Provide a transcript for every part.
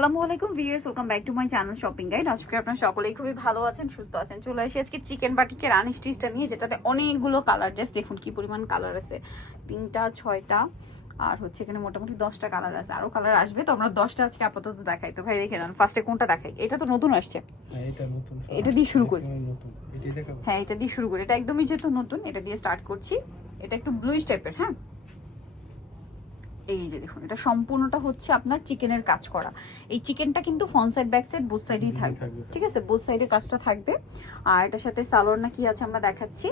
আসসালামু আলাইকুম viewers, welcome back to my channel shopping guide. আজকে আপনারা সকলেই খুবই ভালো আছেন, সুস্থ আছেন। চলে আসি আজকে চিকেন বাটিকের আনস্টিচটা নিয়ে, যেটাতে অনেকগুলো কালার। জাস্ট দেখুন কি পরিমাণ কালার আছে, 3টা 6টা আর হচ্ছে এখানে মোটামুটি 10টা কালার আছে। আরো কালার আসবে, তো আমরা 10টা আজকে আপাতত দেখাই। তো ভাই দেখে নেন ফার্স্টে কোনটা দেখাই। এটা তো নতুন আসছে, এটা দিয়ে শুরু করি। হ্যাঁ, এটা দিয়ে শুরু করি। এটা একদমই যেহেতু নতুন, এটা দিয়ে স্টার্ট করছি। এটা একটু ব্লুইশ টাইপের। হ্যাঁ, এই যে দেখুন, এটা সম্পূর্ণটা হচ্ছে আপনার চিকেনের কাজ করা। এই চিকেনটা কিন্তু front side back side both সাইডেই থাকবে, ঠিক আছে? বোথ সাইডে কাজটা থাকবে। আর এটার সাথে সালোয়ার না কি আছে আমরা দেখাচ্ছি।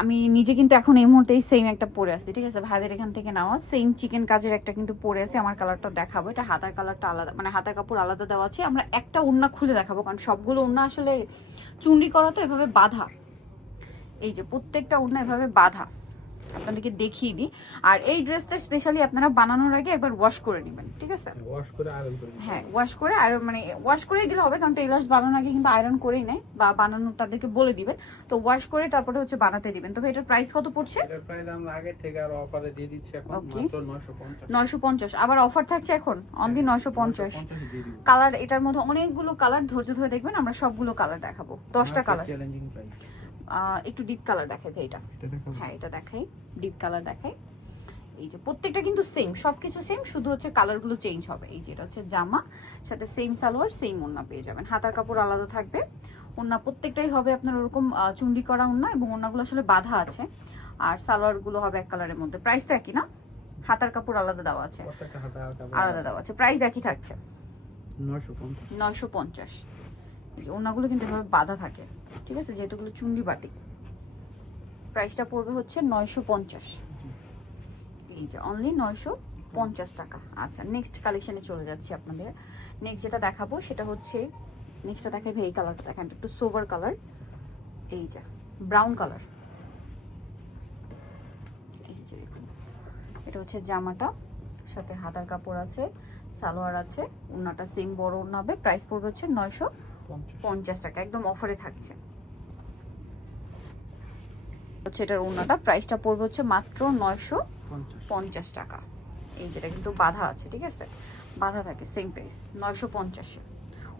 আমি নিজে কিন্তু এখন এই মুহূর্তেই সেম একটা পরে আছি, ঠিক আছে? ভাইদের এখান থেকে নেওয়া সেম চিকেন কাজের একটা কিন্তু পরে আছে। আমার কালারটা দেখাবো। এটা হাতার কালারটা আলাদা, মানে হাতার কাপড় আলাদা দেওয়া আছে। আমরা একটা ওড়না খুলে দেখাবো, কারণ সবগুলো ওড়না আসলে চুনরি করা তো এভাবে বাঁধা। এই যে প্রত্যেকটা ওড়না এভাবে বাঁধা, আপনাদেরকে দেখিয়ে দিই। আর এই ড্রেসটা স্পেশালি আপনারা বানানোর আগে একবার ওয়াশ করে নেবেন, ঠিক আছে? হ্যাঁ, ওয়াশ করে আয়রন, মানে ওয়াশ করেই দিলে হবে, কারণ টেইলার্স বানানোর আগে কিন্তু আয়রন করেই নেয়, বা বানানো তাদেরকে বলে দিবেন। তো ওয়াশ করে তারপরে হচ্ছে বানাতে দিবেন। তবে এটার প্রাইস কত পড়ছে? এটার প্রাইস আমরা আগে থেকে আর অফারে দিয়ে দিচ্ছি এখন মাত্র 950। 950 আবার অফার থাকছে এখন অনলি 950। কালার এটার মধ্যে অনেকগুলো কালার, ধৈর্য ধরে দেখবেন। আমরা সবগুলো কালার দেখাবো, 10টা কালার। Challenging price. একটু ডিপ কালার দেখাই ভাই। এটা হ্যাঁ, এটা দেখাই, ডিপ কালার দেখাই। এই যে প্রত্যেকটা কিন্তু সেম, সবকিছু সেম, শুধু হচ্ছে কালারগুলো চেঞ্জ হবে। এই যে এটা হচ্ছে জামা, সাথে সেম সালোয়ার, সেম ওড়না পেয়ে যাবেন। হাতার কাপড় আলাদা থাকবে। ওড়না প্রত্যেকটাই হবে আপনার ওরকম চুন্ডি করা ওড়না, এবং ওড়নাগুলো আসলে বাঁধা আছে। আর সালোয়ারগুলো হবে এক কালারের মধ্যে। প্রাইস তো একই না? হাতার কাপড় আলাদা দেওয়া আছে, আলাদা দেওয়া আছে। প্রাইস একই থাকছে 950। এই যে ওড়নাগুলো কিন্তু এভাবে বাঁধা থাকে, ঠিক আছে? যেহেতু এগুলো চুন্ডি বাটিক। প্রাইসটা পড়বে হচ্ছে 950। এই যে অনলি 950 টাকা। আচ্ছা, নেক্সট কালেকশনে চলে যাচ্ছি আপনাদের। নেক্সট যেটা দেখাবো সেটা হচ্ছে, নেক্সটটা দেখাই ভাই। এই কালারটা দেখেন, একটু সোভার কালার। এই যে ব্রাউন কালার। এই যে দেখুন, এটা হচ্ছে জামাটা, সাথে হাতার কাপড় আছে, সালোয়ার আছে, ওড়নাটা সেম বড় ওড়না হবে। প্রাইস পড়বে হচ্ছে 950 টাকা, একদম অফারে থাকছে। হচ্ছে এটার ওড়নাটা, প্রাইসটা পড়বে হচ্ছে মাত্র 950 টাকা। এই যেটা কিন্তু বাঁধা আছে, ঠিক আছে? বাঁধা থাকে, সেম প্রাইস 950।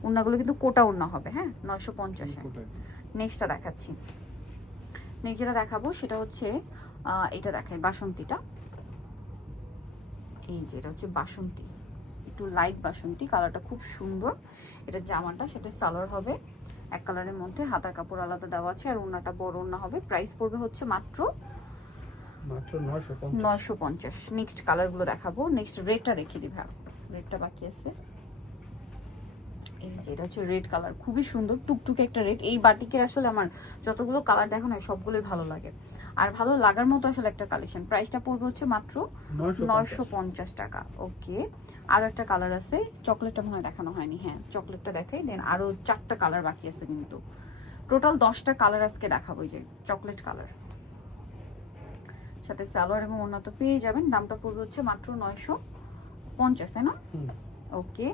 ওড়নাগুলো কিন্তু কোটা ওড়না হবে। হ্যাঁ, 950। নেক্সটটা দেখাচ্ছি। নেক্সট যেটা দেখাবো সেটা হচ্ছে এটা দেখাই, বাসন্তীটা। এই যে এটা হচ্ছে বাসন্তী, একটু লাইট বাসন্তী কালারটা, খুব সুন্দর। এটা জামাটা, সেটা সালোয়ার হবে এক কালারের মধ্যে, হাতার কাপড় আলাদা দেওয়া আছে, আর ওড়নাটা বড় ওড়না হবে। প্রাইস পড়বে হচ্ছে মাত্র 950। নেক্সট কালারগুলো দেখাবো। নেক্সট রেডটা দেখিয়ে দিই ভাই, রেডটা বাকি আছে। এই যে এটা হচ্ছে রেড কালার, খুবই সুন্দর টুকটুকে একটা রেড। এই বাটিকের আসলে আমার যতগুলো কালার দেখো না, সবগুলোই ভালো লাগে, আর ভালো লাগার মতো আসলে একটা কালেকশন। প্রাইসটা পড়বে হচ্ছে মাত্র 950 টাকা। ওকে, আরো একটা কালার আছে, চকলেটটা মনে হয় দেখানো হয়নি। হ্যাঁ, চকলেটটা দেখাই দেন। আরো 4টা কালার বাকি আছে, কিন্তু টোটাল 10টা কালার আজকে দেখাবো। এই যে চকলেট কালার, সাথে সালোয়ার এবং ওড়না তো পেয়ে যাবেন। দামটা পড়বে হচ্ছে মাত্র 950, তাই না? ওকে,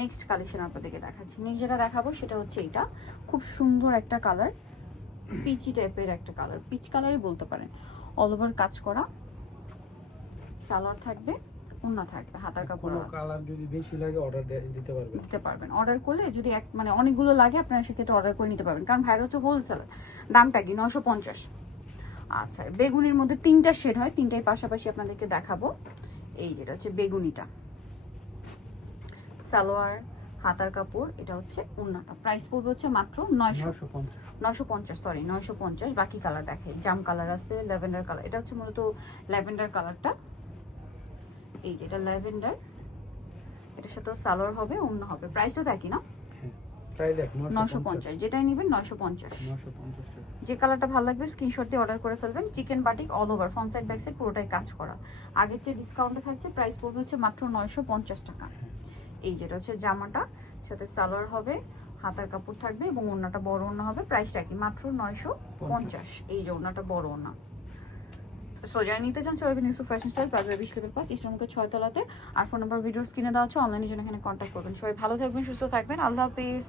নেক্সট কালেকশন আপনাদেরকে দেখাচ্ছি। নেক্সট যেটা দেখাবো সেটা হচ্ছে এটা, খুব সুন্দর একটা কালার, পিচি টাইপের একটা কালার, পিচ কালারই বলতে পারেন। অল ওভার কাজ করা, সালোয়ার থাকবে, ওড়না থাকবে, হাতার কাপড়। কালার যদি বেশি লাগে অর্ডার দিতে পারবেন। অর্ডার করলে যদি মানে অনেকগুলো লাগে, আপনারা সেক্ষেত্রে অর্ডার করে নিতে পারবেন, কারণ ভাইরা হচ্ছে হোলসেলার। দামটা কি? 950। আচ্ছা, বেগুনির মধ্যে 3টা শেড হয়, 3টাই পাশাপাশি আপনাদেরকে দেখাবো। এই যেটা হচ্ছে বেগুনিটা, সালোয়ার, হাতার কাপড়, এটা হচ্ছে ওড়নাটা। প্রাইস পড়বে হচ্ছে মাত্র 950, সরি 950। বাকি কালার দেখাই, জাম কালার আছে, ল্যাভেন্ডার কালার। এটা হচ্ছে মূলত ল্যাভেন্ডার কালারটা। এই যে এটা ল্যাভেন্ডার, এটার সাথে সালোয়ার হবে, ওড়না হবে। প্রাইসও দেখি না, 950। যেটাই নেবেন 950। যে কালারটা ভালো লাগবে স্ক্রিনশট দিয়ে অর্ডার করে ফেলবেন। Chicken batik all over, front side back side পুরোটাই কাজ করা। আগের যে ডিসকাউন্টে থাকছে, প্রাইস পড়বে হচ্ছে মাত্র 950 টাকা। এই যেটা হচ্ছে জামাটা, সাথে সালোয়ার হবে, হাতার কাপড় থাকবে, এবং ওড়নাটা বড় ওড়না হবে। প্রাইসটা কি? মাত্র 950। এই যে ওড়নাটা বড় ওড়না। সো যারা নিতে চান সবাই news fashion style, plaza 20 level 5, ইস্টার্নমুখে 6 তলাতে। আর ফোন নাম্বার ভিডিওস কিনে দেওয়া আছে, অনলাইনে জন্য এখানে কন্ট্যাক্ট করবেন। সবাই ভালো থাকবেন, সুস্থ থাকবেন, আল্লাহ হাফেজ।